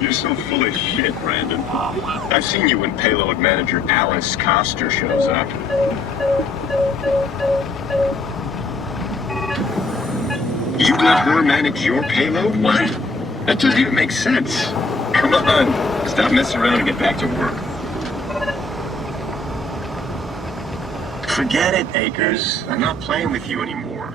You're so full of shit, Brandon. I've seen you when payload manager Alice Coster shows up. You let her manage your payload? What? That doesn't even make sense. Come on, stop messing around and get back to work. Forget it, Akers. I'm not playing with you anymore.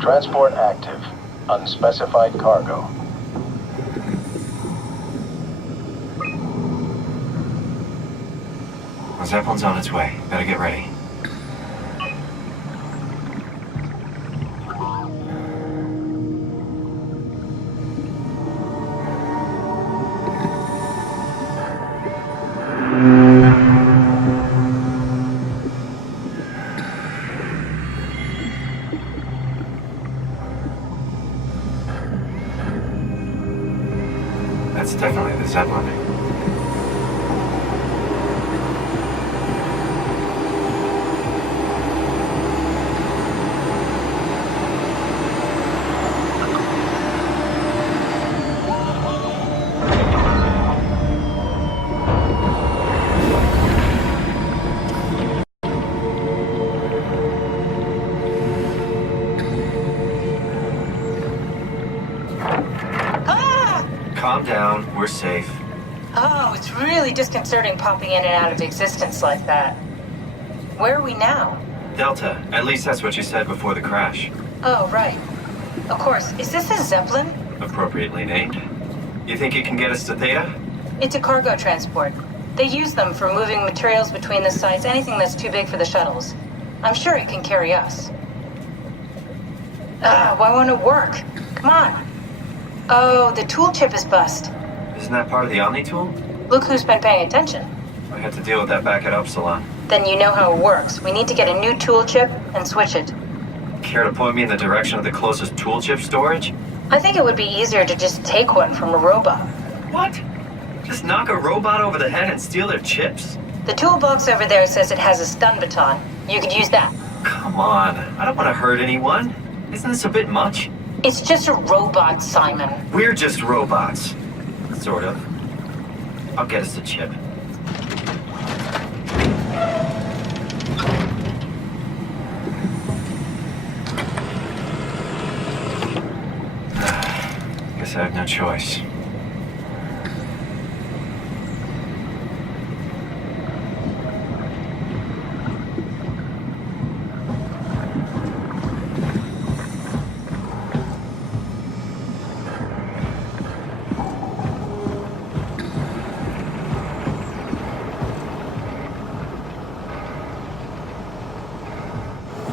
Transport active. Unspecified cargo. The Zeppelin's on its way. Better get ready. That's definitely the Zeppelin. Calm down, we're safe. Oh, it's really disconcerting popping in and out of existence like that. Where are we now? Delta, at least that's what you said before the crash. Oh, right. Of course. Is this a Zeppelin? Appropriately named. You think it can get us to Theta? It's a cargo transport. They use them for moving materials between the sites, anything that's too big for the shuttles. I'm sure it can carry us. Why won't it work? Come on. Oh, the tool chip is bust. Isn't that part of the Omni tool? Look who's been paying attention. I had to deal with that back at Upsilon. Then you know how it works. We need to get a new tool chip and switch it. Care to point me in the direction of the closest tool chip storage? I think it would be easier to just take one from a robot. What? Just knock a robot over the head and steal their chips? The toolbox over there says it has a stun baton. You could use that. Come on, I don't want to hurt anyone. Isn't this a bit much? It's just a robot, Simon. We're just robots. Sort of. I'll get us the chip. Guess I have no choice.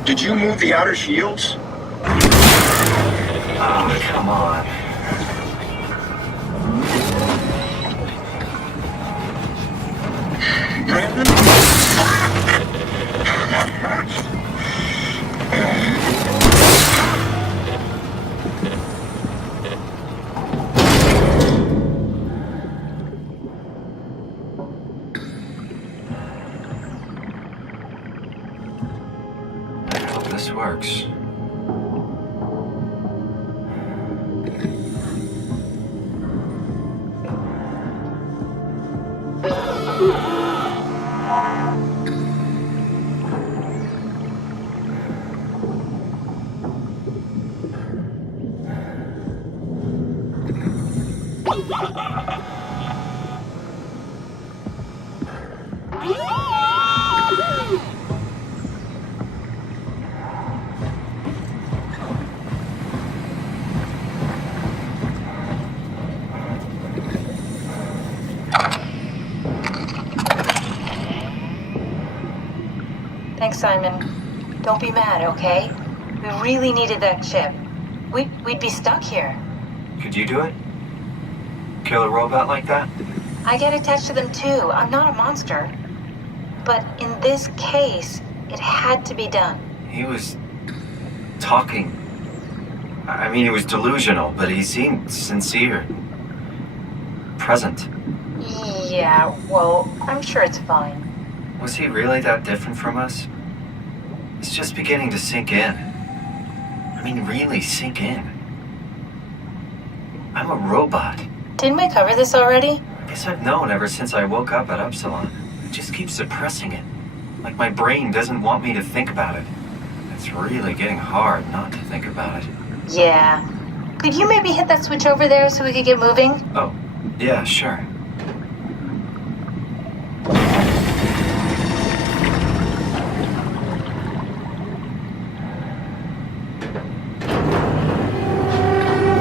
Did you move the outer shields? Oh, come on. Brandon? I hope this works. Thanks, Simon. Don't be mad, okay? We really needed that chip. We'd be stuck here. Could you do it? Kill a robot like that? I get attached to them too. I'm not a monster. But in this case, it had to be done. He was talking. I mean, he was delusional, but he seemed sincere. Present. Yeah, well, I'm sure it's fine. Was he really that different from us? It's just beginning to sink in. I mean, really sink in. I'm a robot. Didn't we cover this already? Guess I've known ever since I woke up at Upsilon. I just keep suppressing it. Like my brain doesn't want me to think about it. It's really getting hard not to think about it. Yeah. Could you maybe hit that switch over there so we could get moving? Oh, yeah, sure.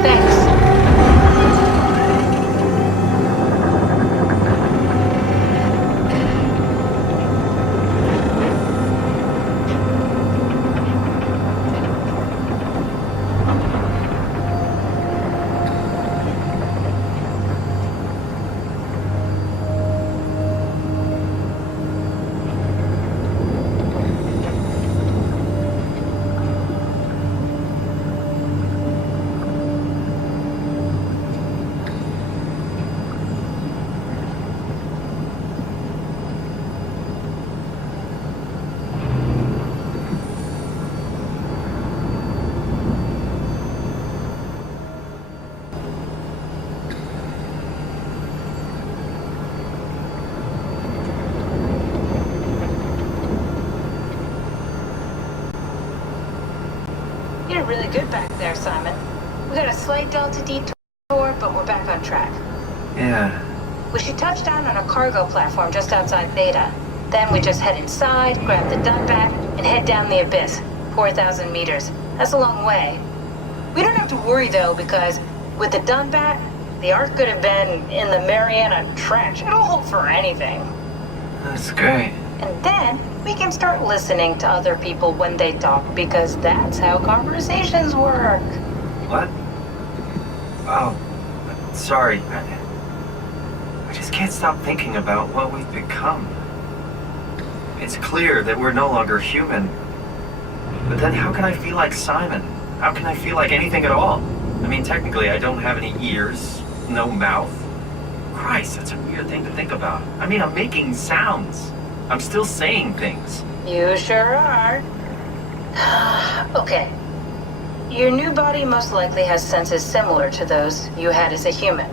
Thanks. You did really good back there, Simon. We got a slight delta detour, but we're back on track. Yeah. We should touch down on a cargo platform just outside Theta. Then we just head inside, grab the Dunbat, and head down the abyss. 4,000 meters. That's a long way. We don't have to worry, though, because with the Dunbat, the Ark could have been in the Mariana Trench. It'll hold for anything. That's great. And then we can start listening to other people when they talk, because that's how conversations work. What? Oh, sorry. I just can't stop thinking about what we've become. It's clear that we're no longer human. But then how can I feel like Simon? How can I feel like anything at all? I mean, technically, I don't have any ears, no mouth. Christ, that's a weird thing to think about. I mean, I'm making sounds. I'm still saying things. You sure are. Okay. Your new body most likely has senses similar to those you had as a human.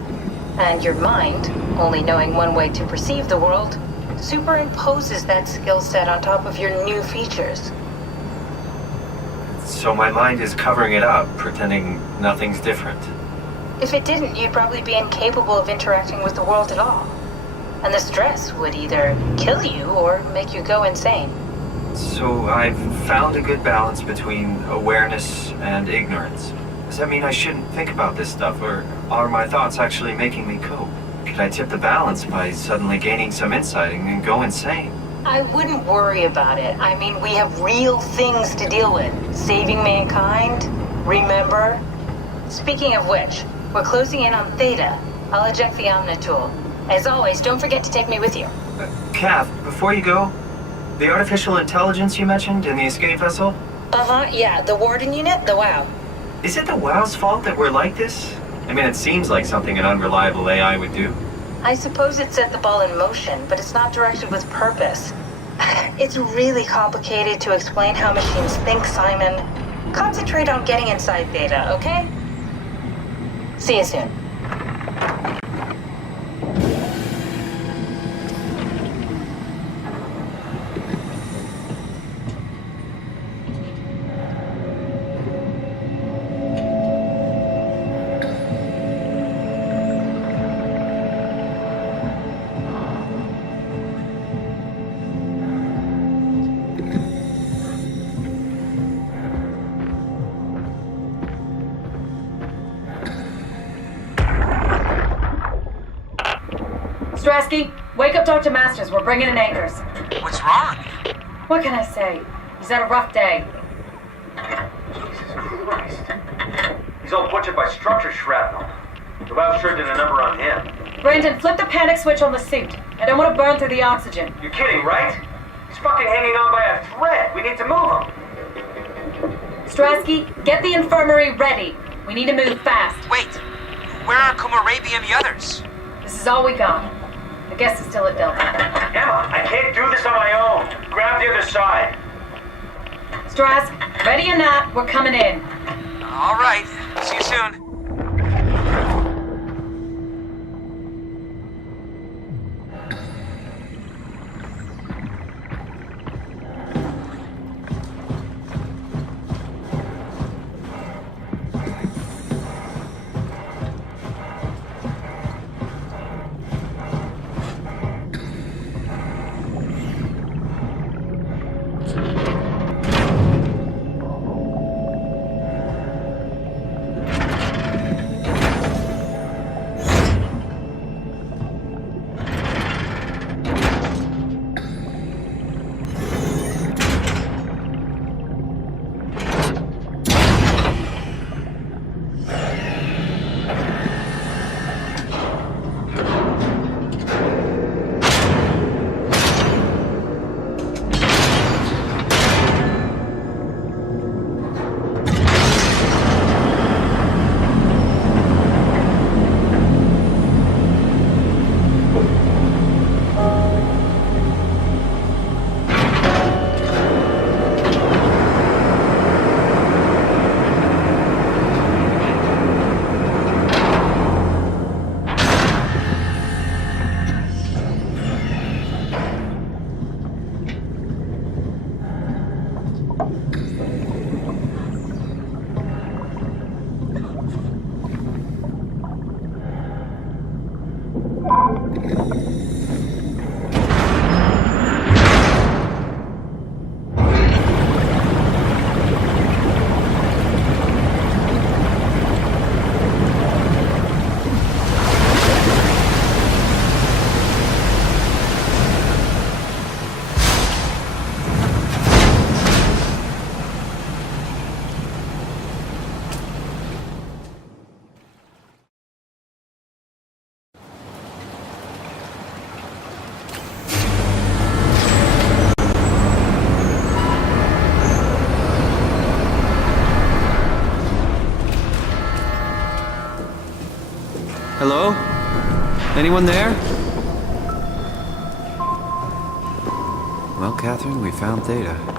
And your mind, only knowing one way to perceive the world, superimposes that skill set on top of your new features. So my mind is covering it up, pretending nothing's different. If it didn't, you'd probably be incapable of interacting with the world at all. And the stress would either kill you or make you go insane. So I've found a good balance between awareness and ignorance. Does that mean I shouldn't think about this stuff, or are my thoughts actually making me cope? Could I tip the balance by suddenly gaining some insight and go insane? I wouldn't worry about it. I mean, we have real things to deal with. Saving mankind, remember? Speaking of which, we're closing in on Theta. I'll eject the Omnitool. As always, don't forget to take me with you. Kath, before you go, the artificial intelligence you mentioned in the escape vessel? Uh-huh, yeah, the Warden unit, the WOW. Is it the WOW's fault that we're like this? I mean, it seems like something an unreliable AI would do. I suppose it set the ball in motion, but it's not directed with purpose. It's really complicated to explain how machines think, Simon. Concentrate on getting inside Theta, okay? See you soon. Strasky, wake up Dr. Masters. We're bringing in anchors. What's wrong? What can I say? He's had a rough day. Jesus Christ. He's all butchered by structure shrapnel. The WOW sure did a number on him. Brandon, flip the panic switch on the suit. I don't want to burn through the oxygen. You're kidding, right? He's fucking hanging on by a thread. We need to move him. Strasky, get the infirmary ready. We need to move fast. Wait, where are Kumarabi and the others? This is all we got. The I guess it's still at Delta. Emma, I can't do this on my own. Grab the other side. Strass, ready or not, we're coming in. All right. See you soon. Hello? Anyone there? Well, Catherine, we found Theta.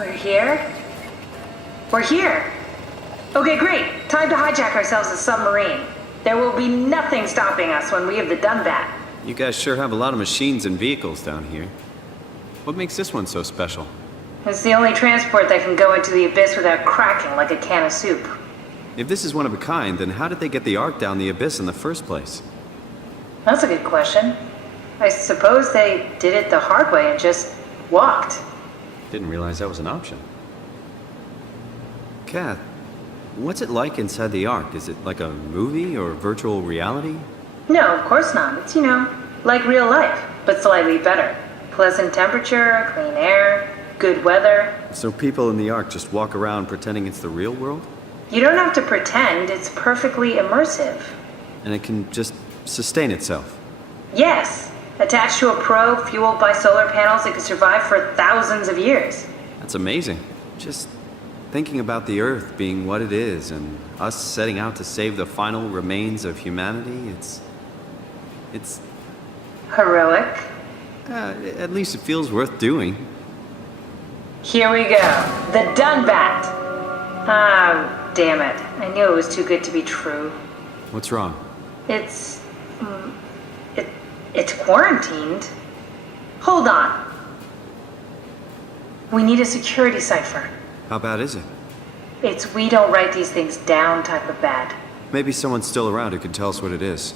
We're here? We're here! Okay, great. Time to hijack ourselves a submarine. There will be nothing stopping us when we have done that. You guys sure have a lot of machines and vehicles down here. What makes this one so special? It's the only transport that can go into the abyss without cracking like a can of soup. If this is one of a kind, then how did they get the Ark down the abyss in the first place? That's a good question. I suppose they did it the hard way and just walked. Didn't realize that was an option. Kath, what's it like inside the Ark? Is it like a movie or virtual reality? No, of course not. It's, like real life, but slightly better. Pleasant temperature, clean air, good weather. So people in the Ark just walk around pretending it's the real world? You don't have to pretend, it's perfectly immersive. And it can just sustain itself? Yes. Attached to a probe fueled by solar panels, it could survive for thousands of years. That's amazing. Just thinking about the Earth being what it is and us setting out to save the final remains of humanity, it's Heroic. at least it feels worth doing. Here we go. The Dunbat. Ah, damn it. I knew it was too good to be true. What's wrong? It's quarantined. Hold on. We need a security cipher. How bad is it? It's we don't write these things down type of bad. Maybe someone's still around who can tell us what it is.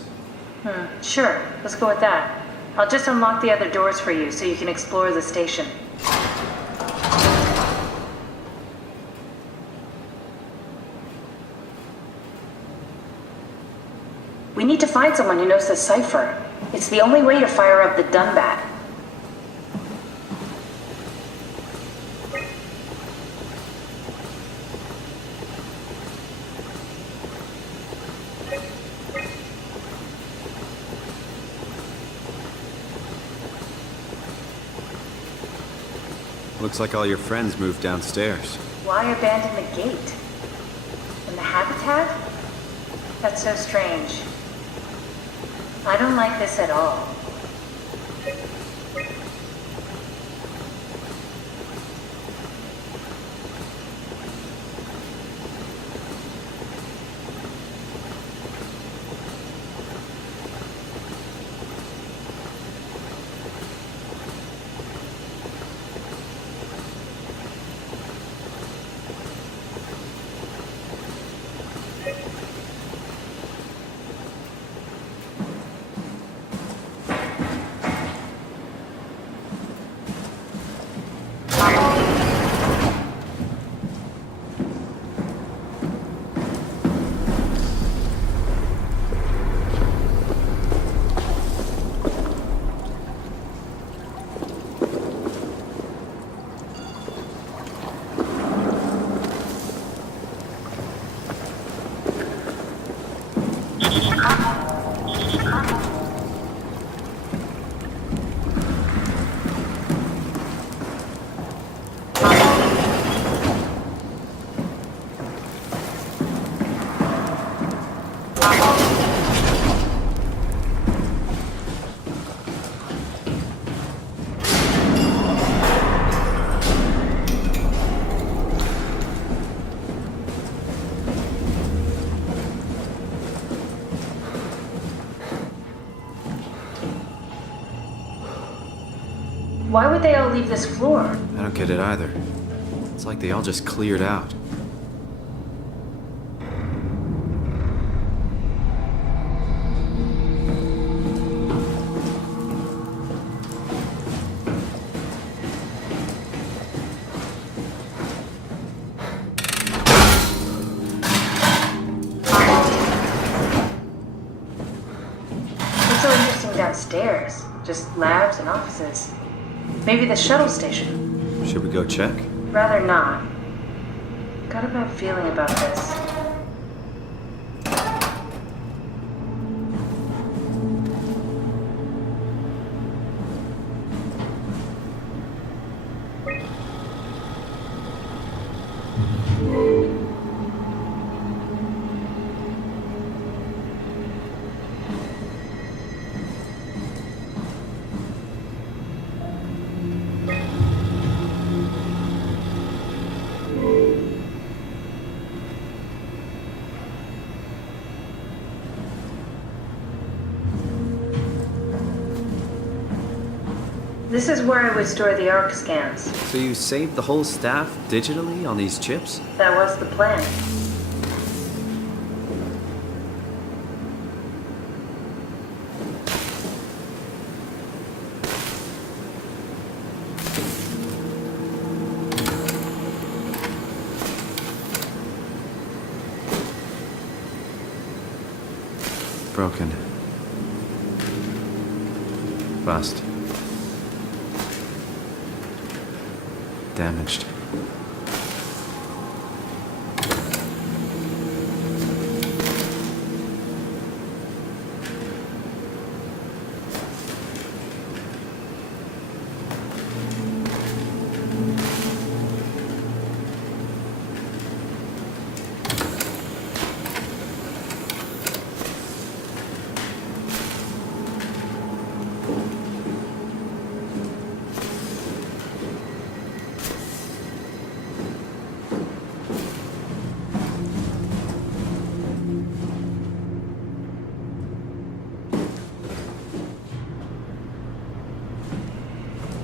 Sure. Let's go with that. I'll just unlock the other doors for you so you can explore the station. We need to find someone who knows the cipher. It's the only way to fire up the Dunbat. Looks like all your friends moved downstairs. Why abandon the gate? And the habitat? That's so strange. I don't like this at all. Why would they all leave this floor? I don't get it either. It's like they all just cleared out. What's so interesting downstairs? Just labs and offices. Maybe the shuttle station. Should we go check? Rather not. Got a bad feeling about this. This is where I would store the ARC scans. So you saved the whole staff digitally on these chips? That was the plan. Broken. Bust. Damaged.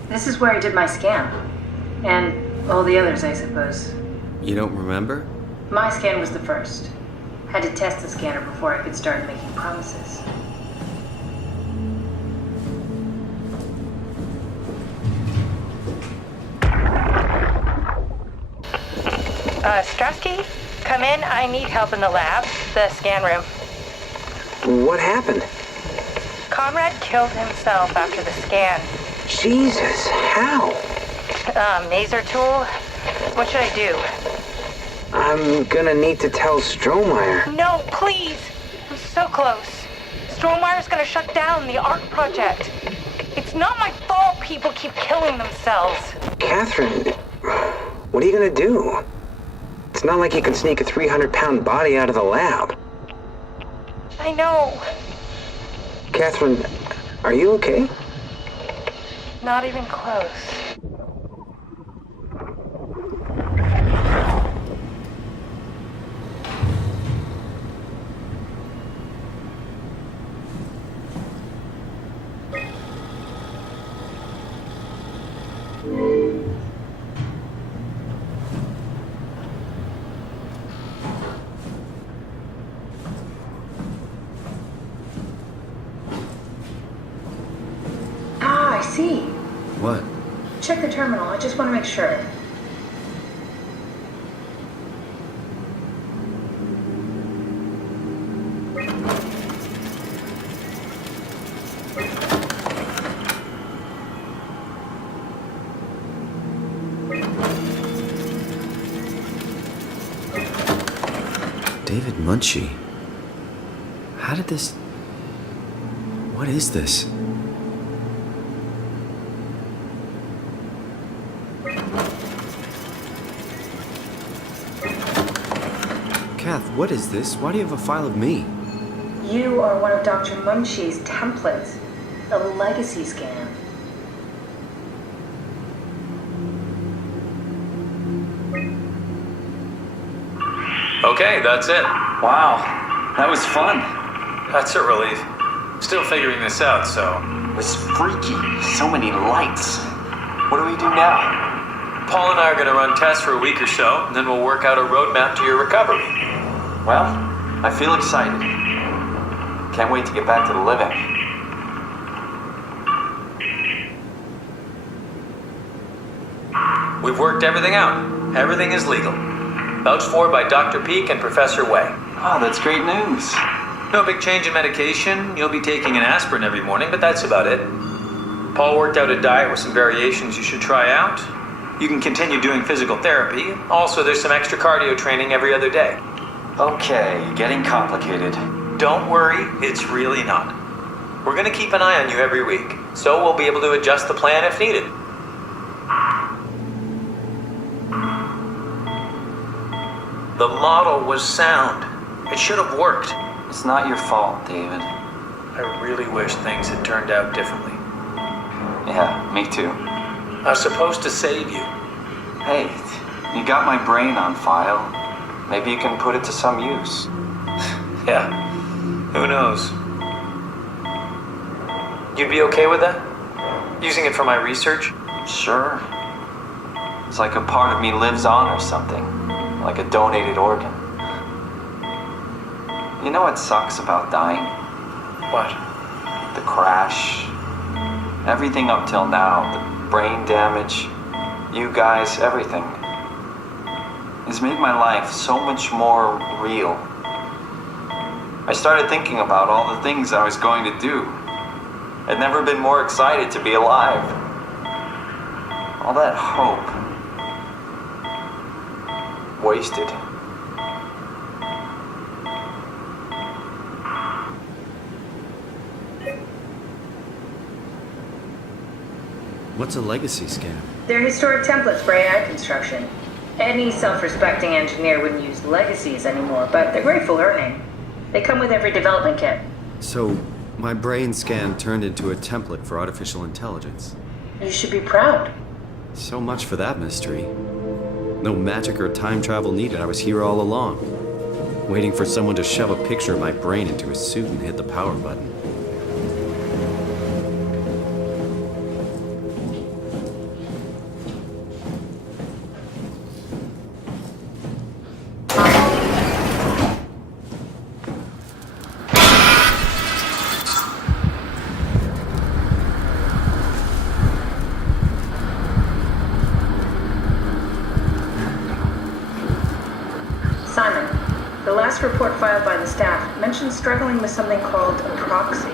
This is where I did my scan. And all the others, I suppose. You don't remember? My scan was the first. Had to test the scanner before I could start making promises. Strasky, come in. I need help in the lab, the scan room. What happened? Conrad killed himself after the scan. Jesus, how? Maser tool? What should I do? I'm gonna need to tell Strohmeyer. No, please! I'm so close. Strohmeyer's gonna shut down the ARC project. It's not my fault people keep killing themselves. Catherine, what are you gonna do? It's not like you can sneak a 300-pound body out of the lab. I know. Catherine, are you okay? Not even close. Ah, I see. What? Check the terminal. I just want to make sure. David Munchie. How did this... What is this? Kath, what is this? Why do you have a file of me? You are one of Dr. Munchie's templates. A legacy scan. Okay, that's it. Wow, that was fun. That's a relief. Still figuring this out, so... It was freaky. So many lights. What do we do now? Paul and I are going to run tests for a week or so, and then we'll work out a roadmap to your recovery. Well, I feel excited. Can't wait to get back to the living. We've worked everything out. Everything is legal. Vouched for by Dr. Peak and Professor Way. Oh, that's great news. No big change in medication. You'll be taking an aspirin every morning, but that's about it. Paul worked out a diet with some variations you should try out. You can continue doing physical therapy. Also, there's some extra cardio training every other day. Okay, getting complicated. Don't worry, it's really not. We're going to keep an eye on you every week, so we'll be able to adjust the plan if needed. The model was sound. It should have worked. It's not your fault, David. I really wish things had turned out differently. Yeah, me too. I was supposed to save you. Hey, you got my brain on file. Maybe you can put it to some use. Yeah, who knows? You'd be okay with that? Using it for my research? Sure. It's like a part of me lives on or something. Like a donated organ. You know what sucks about dying? What? The crash. Everything up till now, the brain damage, you guys, everything, has made my life so much more real. I started thinking about all the things I was going to do. I'd never been more excited to be alive. All that hope. Wasted. What's a legacy scan? They're historic templates for AI construction. Any self-respecting engineer wouldn't use legacies anymore, but they're great for learning. They come with every development kit. So, my brain scan turned into a template for artificial intelligence. You should be proud. So much for that mystery. No magic or time travel needed. I was here all along, waiting for someone to shove a picture of my brain into a suit and hit the power button. Simon, the last report filed by the staff mentioned struggling with something called a proxy.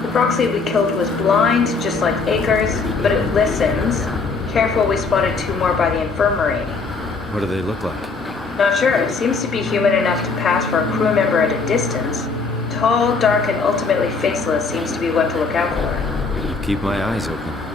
The proxy we killed was blind, just like Akers, but it listens. Careful, we spotted 2 more by the infirmary. What do they look like? Not sure. It seems to be human enough to pass for a crew member at a distance. Tall, dark, and ultimately faceless seems to be what to look out for. Keep my eyes open.